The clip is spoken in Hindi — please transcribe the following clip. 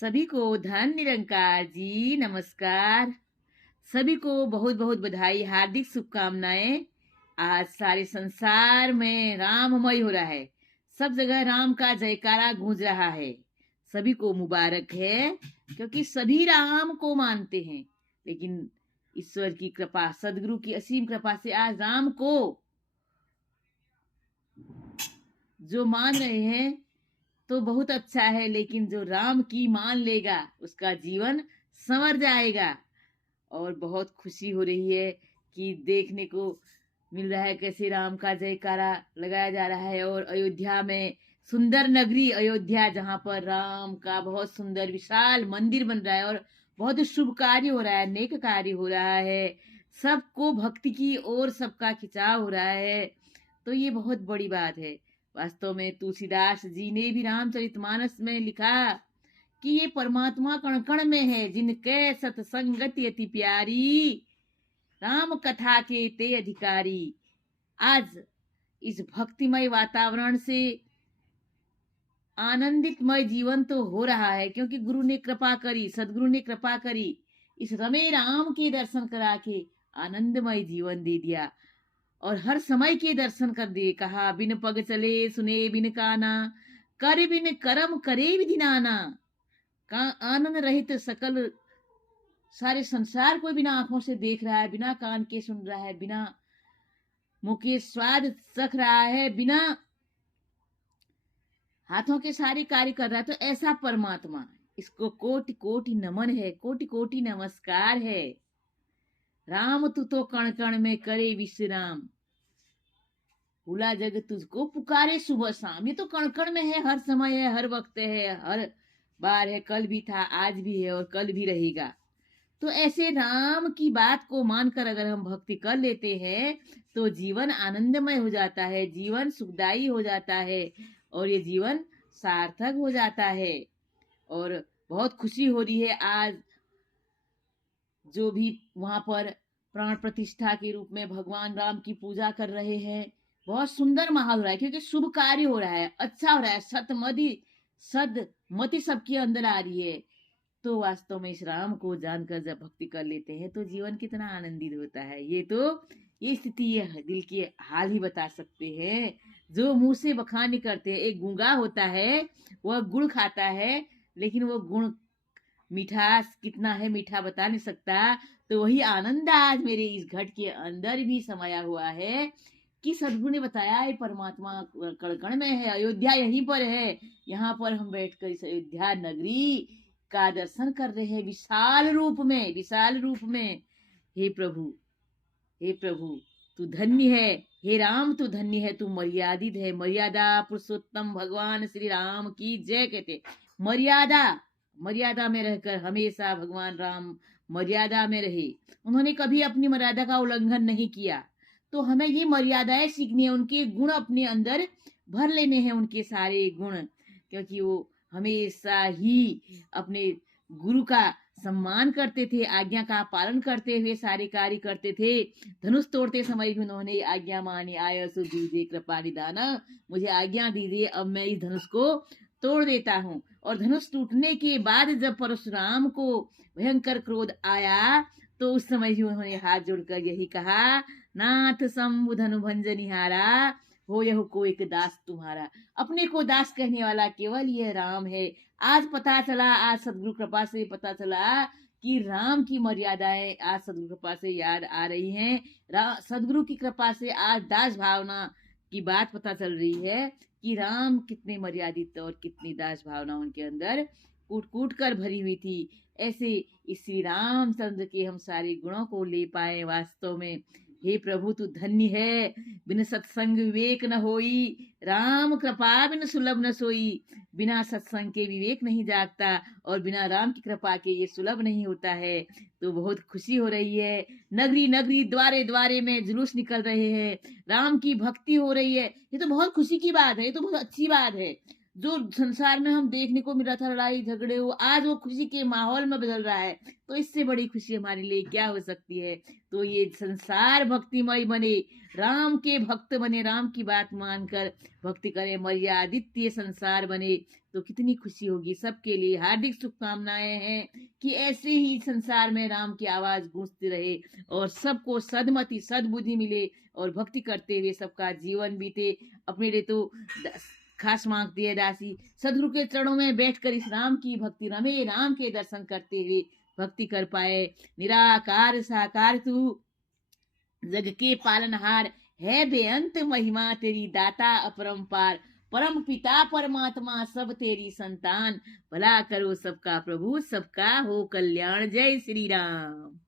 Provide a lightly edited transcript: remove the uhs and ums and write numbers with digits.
सभी को धन निरंकार जी नमस्कार। सभी को बहुत बहुत बधाई, हार्दिक शुभकामनाएं। आज सारे संसार में राममय हो रहा है, सब जगह राम का जयकारा गूंज रहा है। सभी को मुबारक है, क्योंकि सभी राम को मानते हैं। लेकिन ईश्वर की कृपा, सदगुरु की असीम कृपा से आज राम को जो मान रहे हैं तो बहुत अच्छा है, लेकिन जो राम की मान लेगा उसका जीवन संवर जाएगा। और बहुत खुशी हो रही है कि देखने को मिल रहा है कैसे राम का जयकारा लगाया जा रहा है। और अयोध्या में, सुंदर नगरी अयोध्या, जहाँ पर राम का बहुत सुंदर विशाल मंदिर बन रहा है और बहुत शुभ कार्य हो रहा है, नेक कार्य हो रहा है, सबको भक्ति की ओर सबका खिंचाव हो रहा है। तो ये बहुत बड़ी बात है। वास्तव में तुलसीदास जी ने भी रामचरितमानस में लिखा कि ये परमात्मा कण कण में है, जिनके सत्संगति अति प्यारी, राम कथा के ते अधिकारी। आज इस भक्तिमय वातावरण से आनंदितमय जीवन तो हो रहा है, क्योंकि गुरु ने कृपा करी, सदगुरु ने कृपा करी, इस रमे राम के दर्शन करा के आनंदमय जीवन दे दिया और हर समय के दर्शन कर दिए। कहा बिन पग चले सुने बिन काना, कर बिन करम करे विधि नाना। का आनंद रहित सकल सारे संसार को बिना आंखों से देख रहा है, बिना कान के सुन रहा है, बिना मुंह के स्वाद चख रहा है, बिना हाथों के सारे कार्य कर रहा है। तो ऐसा परमात्मा, इसको कोटि कोटि नमन है, कोटि कोटि नमस्कार है। राम तू तो कण कण में करे विश्राम, भूला जग तुझको पुकारे सुबह शाम। ये तो कण कण में है, हर समय है, हर वक्त है, हर बार है, कल भी था, आज भी है और कल भी रहेगा। तो ऐसे राम की बात को मानकर अगर हम भक्ति कर लेते हैं तो जीवन आनंदमय हो जाता है, जीवन सुखदायी हो जाता है और ये जीवन सार्थक हो जाता है। और बहुत खुशी हो रही है आज जो भी वहां पर प्राण प्रतिष्ठा के रूप में भगवान राम की पूजा कर रहे हैं। बहुत सुंदर माहौल हो रहा है, क्योंकि शुभ कार्य हो रहा है, अच्छा हो रहा है, सदमति सबके अंदर आ रही है। तो वास्तव में इस राम को जानकर जब भक्ति कर लेते हैं तो जीवन कितना आनंदित होता है। ये स्थिति, ये दिल के हाल ही बता सकते हैं। जो मुंह से बखान नहीं करते। एक गूंगा होता है, वह गुड़ खाता है, लेकिन वो गुण मिठास कितना है मीठा बता नहीं सकता। तो वही आनंद आज मेरे इस घट के अंदर भी समाया हुआ है कि सदगुरु ने बताया है परमात्मा कण कण में है, अयोध्या यहीं पर है। यहाँ पर हम बैठकर इस अयोध्या नगरी का दर्शन कर रहे हैं विशाल रूप में, विशाल रूप में। हे प्रभु, हे प्रभु तू धन्य है, हे राम तू धन्य है, तू मर्यादित है। मर्यादा पुरुषोत्तम भगवान श्री राम की जय कहते। मर्यादा में रहकर हमेशा भगवान राम मर्यादा में रहे। उन्होंने कभी अपनी मर्यादा का उल्लंघन नहीं किया। तो हमें ये मर्यादाएं सीखनी है, उनके गुण अपने अंदर भर लेने हैं, उनके सारे गुण, क्योंकि वो हमेशा ही अपने गुरु का सम्मान करते थे, आज्ञा का पालन करते हुए सारे कार्य करते थे। धनुष तोड़ते समय भी उन्होंने आज्ञा मानी, आय सो दीजिए कृपा निदाना, मुझे आज्ञा दीजिए, अब मैं इस धनुष को तोड़ देता हूँ। और धनुष टूटने के बाद जब परशुराम को भयंकर क्रोध आया तो उस समय ही उन्होंने हाथ जोड़कर यही कहा, नाथ शंभु धनु भंजनिहारा, हो यह को एक दास तुम्हारा। अपने को दास कहने वाला केवल यह राम है। आज पता चला, आज सदगुरु कृपा से पता चला कि राम की मर्यादाएं आज सदगुरु कृपा से याद आ रही हैं। सदगुरु की कृपा से आज दास भावना की बात पता चल रही है कि राम कितने मर्यादित और कितनी दास भावना उनके अंदर कूट कूट कर भरी हुई थी। ऐसे इस श्री रामचंद्र के हम सारे गुणों को ले पाए। वास्तव में हे प्रभु तू धन्य है, बिन सत्संग विवेक न होई, राम कृपा बिन सुलभ न सोई। बिना सत्संग के विवेक नहीं जागता और बिना राम की कृपा के ये सुलभ नहीं होता है। तो बहुत खुशी हो रही है। नगरी नगरी द्वारे द्वारे में जुलूस निकल रहे हैं, राम की भक्ति हो रही है। ये तो बहुत खुशी की बात है, ये तो बहुत अच्छी बात है। जो संसार में हम देखने को मिल रहा था, लड़ाई झगड़े हो, आज वो खुशी के माहौल में बदल रहा है। तो इससे बड़ी खुशी हमारे लिए क्या हो सकती है। तो ये संसार भक्तिमय बने, राम के भक्त बने, राम की बात मानकर भक्ति करें, मर्यादित ये संसार बने, तो कितनी खुशी होगी। सबके लिए हार्दिक शुभकामनाएं हैं कि ऐसे ही संसार में राम की आवाज गूंजती रहे और सबको सद्मति सद्बुद्धि मिले और भक्ति करते हुए सबका जीवन बीते। अपने लिए तो खास मांगती है दासी, सदगुरु के चरणों में बैठकर इस राम की भक्ति रमे, राम के दर्शन करते हुए भक्ति कर पाए। निराकार साकार तू जग के पालनहार, है बेअंत महिमा तेरी, दाता अपरंपार, परम पिता परमात्मा सब तेरी संतान, भला करो सबका प्रभु, सबका हो कल्याण। जय श्री राम।